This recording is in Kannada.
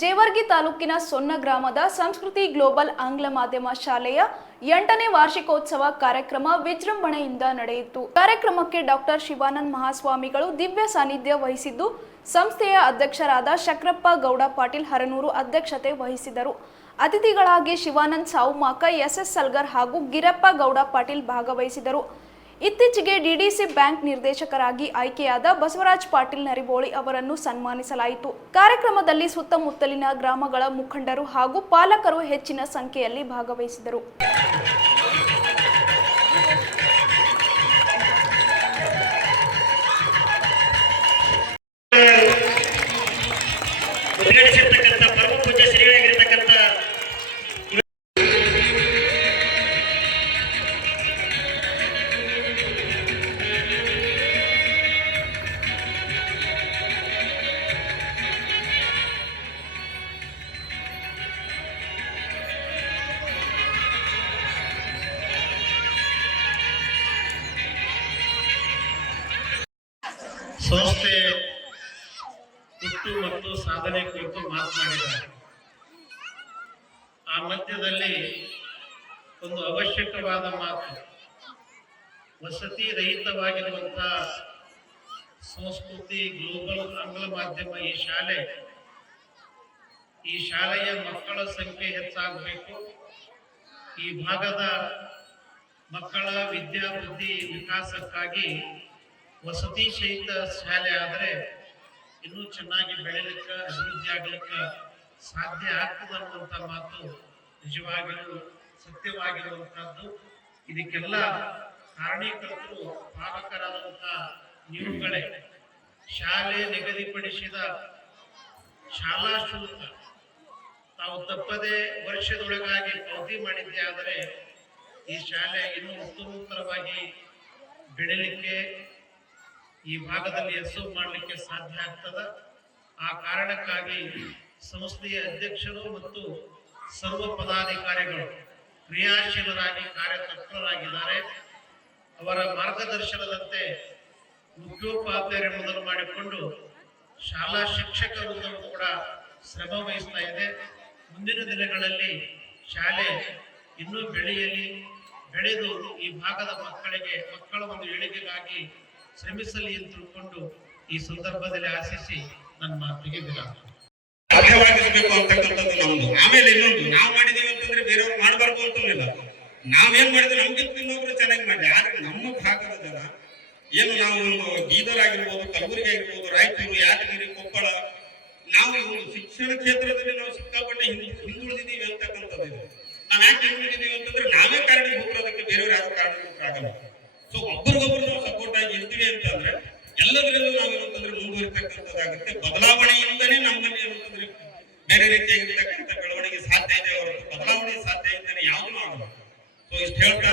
ಜೇವರ್ಗಿ ತಾಲೂಕಿನ ಸೊನ್ನ ಗ್ರಾಮದ ಸಂಸ್ಕೃತಿ ಗ್ಲೋಬಲ್ ಆಂಗ್ಲ ಮಾಧ್ಯಮ ಶಾಲೆಯ 8ನೇ ವಾರ್ಷಿಕೋತ್ಸವ ಕಾರ್ಯಕ್ರಮ ವಿಜೃಂಭಣೆಯಿಂದ ನಡೆಯಿತು. ಕಾರ್ಯಕ್ರಮಕ್ಕೆ ಡಾಕ್ಟರ್ ಶಿವಾನಂದ ಮಹಾಸ್ವಾಮಿಗಳು ದಿವ್ಯ ಸಾನ್ನಿಧ್ಯ ವಹಿಸಿದ್ದು, ಸಂಸ್ಥೆಯ ಅಧ್ಯಕ್ಷರಾದ ಶಕ್ರಪ್ಪ ಗೌಡ ಪಾಟೀಲ್ ಹರನೂರು ಅಧ್ಯಕ್ಷತೆ ವಹಿಸಿದರು. ಅತಿಥಿಗಳಾಗಿ ಶಿವಾನಂದ ಸಾವುಮಾಕ, ಎಸ್.ಎಸ್. ಸಲ್ಗರ್ ಹಾಗೂ ಗಿರಪ್ಪ ಗೌಡ ಪಾಟೀಲ್ ಭಾಗವಹಿಸಿದರು. ಇತ್ತೀಚೆಗೆ ಡಿಡಿಸಿ ಬ್ಯಾಂಕ್ ನಿರ್ದೇಶಕರಾಗಿ ಆಯ್ಕೆಯಾದ ಬಸವರಾಜ್ ಪಾಟೀಲ್ ನರಿಬೋಳಿ ಅವರನ್ನು ಸನ್ಮಾನಿಸಲಾಯಿತು. ಕಾರ್ಯಕ್ರಮದಲ್ಲಿ ಸುತ್ತಮುತ್ತಲಿನ ಗ್ರಾಮಗಳ ಮುಖಂಡರು ಹಾಗೂ ಪಾಲಕರು ಹೆಚ್ಚಿನ ಸಂಖ್ಯೆಯಲ್ಲಿ ಭಾಗವಹಿಸಿದರು. ಸಂಸ್ಥೆ ಹುಟ್ಟು ಮತ್ತು ಸಾಧನೆ ಕುರಿತು ಮಾತನಾಡಿದ್ದಾರೆ. ಆ ಮಧ್ಯದಲ್ಲಿ ಒಂದು ಅವಶ್ಯಕವಾದ ಮಾತು, ವಸತಿ ರಹಿತವಾಗಿರುವಂತಹ ಸಂಸ್ಕೃತಿ ಗ್ಲೋಬಲ್ ಆಂಗ್ಲ ಮಾಧ್ಯಮ ಈ ಶಾಲೆಯ ಮಕ್ಕಳ ಸಂಖ್ಯೆ ಹೆಚ್ಚಾಗಬೇಕು. ಈ ಭಾಗದ ಮಕ್ಕಳ ವಿದ್ಯಾಬುದ್ಧಿ ವಿಕಾಸಕ್ಕಾಗಿ ವಸತಿ ಸಹಿತ ಶಾಲೆ ಆದರೆ ಇನ್ನೂ ಚೆನ್ನಾಗಿ ಬೆಳೆಯಲಿಕ್ಕೆ, ಅಭಿವೃದ್ಧಿ ಆಗಲಿಕ್ಕೆ ಸಾಧ್ಯ ಆಗ್ತದೆ ಅನ್ನುವಂಥ ಮಾತು ನಿಜವಾಗಿಯೂ ಸತ್ಯವಾಗಿರುವಂತಹದ್ದು. ಇದಕ್ಕೆಲ್ಲ ಕಾರಣೀಕರ್ತರು ಪಾಲಕರಾದಂಥ ನೀವುಗಳೇ. ಶಾಲೆ ನಿಗದಿಪಡಿಸಿದ ಶಾಲಾ ಶುಲ್ಕ ತಾವು ತಪ್ಪದೆ ವರ್ಷದೊಳಗಾಗಿ ಪಾವತಿ ಮಾಡಿದ್ದೆ ಆದರೆ ಈ ಶಾಲೆ ಇನ್ನೂ ಉತ್ತಮೋತ್ತರವಾಗಿ ಬೆಳೆಯಲಿಕ್ಕೆ, ಈ ಭಾಗದಲ್ಲಿ ಹೆಸರು ಮಾಡಲಿಕ್ಕೆ ಸಾಧ್ಯ ಆಗ್ತದೆ. ಆ ಕಾರಣಕ್ಕಾಗಿ ಸಂಸ್ಥೆಯ ಅಧ್ಯಕ್ಷರು ಮತ್ತು ಸರ್ವ ಪದಾಧಿಕಾರಿಗಳು ಕ್ರಿಯಾಶೀಲರಾಗಿ ಕಾರ್ಯತತ್ಪರರಾಗಿದ್ದಾರೆ. ಅವರ ಮಾರ್ಗದರ್ಶನದಂತೆ ಮುಖ್ಯೋಪಾಧ್ಯಾಯರ ಮೊದಲು ಮಾಡಿಕೊಂಡು ಶಾಲಾ ಶಿಕ್ಷಕ ವೃಂದವು ಕೂಡ ಶ್ರಮ ವಹಿಸ್ತಾ ಇದೆ. ಮುಂದಿನ ದಿನಗಳಲ್ಲಿ ಶಾಲೆ ಇನ್ನೂ ಬೆಳೆದು ಈ ಭಾಗದ ಮಕ್ಕಳ ಒಂದು ಏಳಿಗೆಗಾಗಿ ಶ್ರಮಿಸಲಿ ಎಂದು ತಿಳ್ಕೊಂಡು ಈ ಸಂದರ್ಭದಲ್ಲಿ ಆಶಿಸಿ ನನ್ನ ಮಾತಿಗೆ ವಿರಾಮ. ಸಾಧ್ಯವಾಗಿರ್ಬೇಕು ಅಂತಕ್ಕಂಥದ್ದು ನಮ್ದು. ಆಮೇಲೆ ಇನ್ನೊಂದು, ನಾವು ಮಾಡಿದೀವಿ ಅಂತಂದ್ರೆ ಬೇರೆಯವ್ರು ಮಾಡಬಾರ್ದು ಅಂತಲ್ಲ. ನಾವೇನ್ ಮಾಡಿದ್ರೆ ನಮ್ಗಿಂತ ಇನ್ನೊಬ್ರು ಚೆನ್ನಾಗಿ ಮಾಡಿ. ಆದ್ರೆ ನಮ್ಮ ಭಾಗದ ಜನ ಏನು, ನಾವು ಒಂದು ಬೀದರ್ ಆಗಿರ್ಬೋದು, ಕಲಬುರಗಿ ಆಗಿರ್ಬೋದು, ರಾಯಚೂರು, ಯಾದಗಿರಿ, ಕೊಪ್ಪಳ, ನಾವು ಒಂದು ಶಿಕ್ಷಣ ಕ್ಷೇತ್ರದಲ್ಲಿ ನಾವು ಸಿಕ್ಕಾಪಟ್ಟೆ ಹಿಂದುಳಿದಿದ್ದೀವಿ ಅಂತಕ್ಕಂಥದ್ದು. ನಾವ್ ಯಾಕೆ ಹಿಂದುಳಿದಿದ್ದೀವಿ ಅಂತಂದ್ರೆ ನಾವೇ ಕಾರಣೀಭೂತರೋದಕ್ಕೆ, ಬೇರೆಯವ್ರು ಯಾರು ಕಾರಣೀಭೂತರಾಗಲ್ಲ. ಸೊ ಒಬ್ಬರಿಗೊಬ್ರು ನಾವು ಸಪೋರ್ಟ್ ಆಗಿ ಇರ್ತೀವಿ ಅಂತಂದ್ರೆ ಎಲ್ಲದರಲ್ಲೂ ನಾವೇನಂತಂದ್ರೆ ಮುಂದುವರಿತಕ್ಕಂಥದ್ದಾಗುತ್ತೆ. ಬದಲಾವಣೆಯಿಂದನೇ ನಮ್ಮಲ್ಲಿ ಏನಂತಂದ್ರೆ ಬೇರೆ ರೀತಿಯಾಗಿರ್ತಕ್ಕಂಥ ಬೆಳವಣಿಗೆ ಸಾಧ್ಯ ಇದೆ ಹೊರತು ಬದಲಾವಣೆ ಸಾಧ್ಯ ಇದ್ದಾನೆ ಯಾವುದೂ ಆಗಲ್ಲ. ಸೊ ಇಷ್ಟು ಹೇಳ್ತಾ